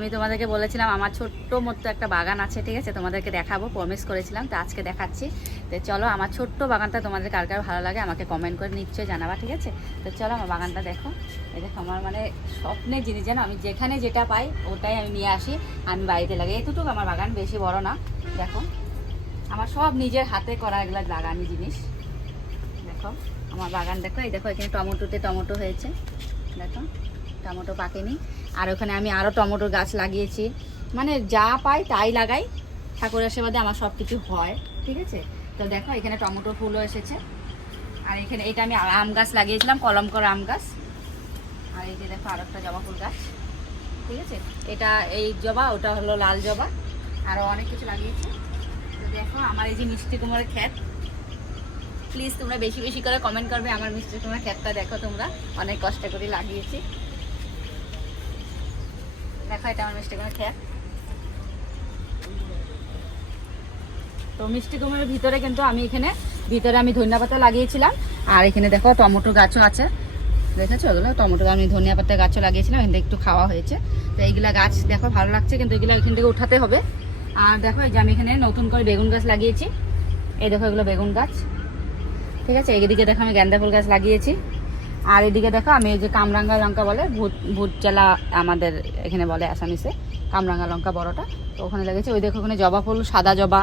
আমি তোমাদেরকে বলেছিলাম আমার ছোট্ট মতো একটা বাগান আছে, ঠিক আছে, তোমাদেরকে দেখাবো, প্রমিস করেছিলাম, তো আজকে দেখাচ্ছি। তো চলো, আমার ছোট্ট বাগানটা তোমাদের কার কার ভালো লাগে আমাকে কমেন্ট করে নিশ্চয়ই জানাবা, ঠিক আছে। তো চলো আমার বাগানটা দেখো। এই দেখো আমার মানে স্বপ্নের জিনিস, জানো, আমি যেখানে যেটা পাই ওটাই আমি নিয়ে আসি, আমি বাড়িতে লাগাই। এতটুকু আমার বাগান, বেশি বড় না। দেখো আমার সব নিজের হাতে করা এগুলো লাগানি জিনিস। দেখো আমার বাগান দেখো, এই দেখো এখানে টমেটো হয়েছে, দেখো টমেটো পাকেনি। আর ওখানে আমি আরও টমেটোর গাছ লাগিয়েছি, মানে যা পাই তাই লাগাই, ঠাকুরের আশীর্বাদে আমার সব কিছু হয়, ঠিক আছে। তো দেখো এখানে টমেটো ফুলও এসেছে। আর এখানে এটা আমি আম গাছ লাগিয়েছিলাম, কলম করা আম গাছ। আর এই যে দেখো আর একটা জবা ফুল গাছ, ঠিক আছে। এটা এই জবা, ওটা হলো লাল জবা, আরও অনেক কিছু লাগিয়েছি। তো দেখো আমার এই যে মিষ্টি কুমড়োর ক্ষেত, প্লিজ তোমরা বেশি বেশি করে কমেন্ট করবে। আমার মিষ্টি কুমড়োর ক্ষেতটা দেখো, তোমরা অনেক কষ্ট করে লাগিয়েছি। দেখো এটা আমার মিষ্টি কুমড়োর ক্ষেত। তো মিষ্টি কুমড়োর ভিতরে কিন্তু আমি আমি ধনিয়া পাতা লাগিয়েছিলাম। আর এখানে দেখো টমেটো গাছও আছে, দেখেছো ওগুলো টমেটো, আমি ধনিয়া পাতা গাছও লাগিয়েছিলাম, এখান থেকে একটু খাওয়া হয়েছে। তো এইগুলা গাছ দেখো ভালো লাগছে, কিন্তু এগুলো এখান থেকে উঠাতে হবে। আর দেখো এই যে আমি এখানে নতুন করে বেগুন গাছ লাগিয়েছি, এই দেখো এগুলো বেগুন গাছ, ঠিক আছে। এইদিকে দেখো আমি গাঁদা ফুল গাছ লাগিয়েছি। আর এদিকে দেখো আমি এই যে কামরাঙ্গা লঙ্কা বলে, ভুট জ্বালা আমাদের এখানে বলে আসামিসে, কামরাঙ্গা লঙ্কা বড়টা, তো ওখানে লাগিয়েছি। ওই দেখো ওখানে জবা ফুল, সাদা জবা,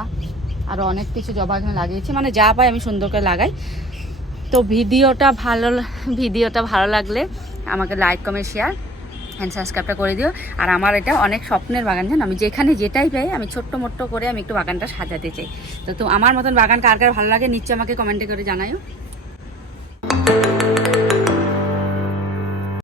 আরও অনেক কিছু জবা এখানে লাগিয়েছি, মানে যা পাই আমি সুন্দর করে লাগাই। তো ভিডিওটা ভালো লাগলে আমাকে লাইক কমেন্ট শেয়ার অ্যান্ড সাবস্ক্রাইবটা করে দিও। আর আমার এটা অনেক স্বপ্নের বাগান, জানো, আমি যেখানে যেটাই পাই আমি ছোট্ট মোট্ট করে আমি একটু বাগানটা সাজাতে চাই। তো আমার মতন বাগান কার কার ভালো লাগে নিশ্চয়ই আমাকে কমেন্টে করে জানাও।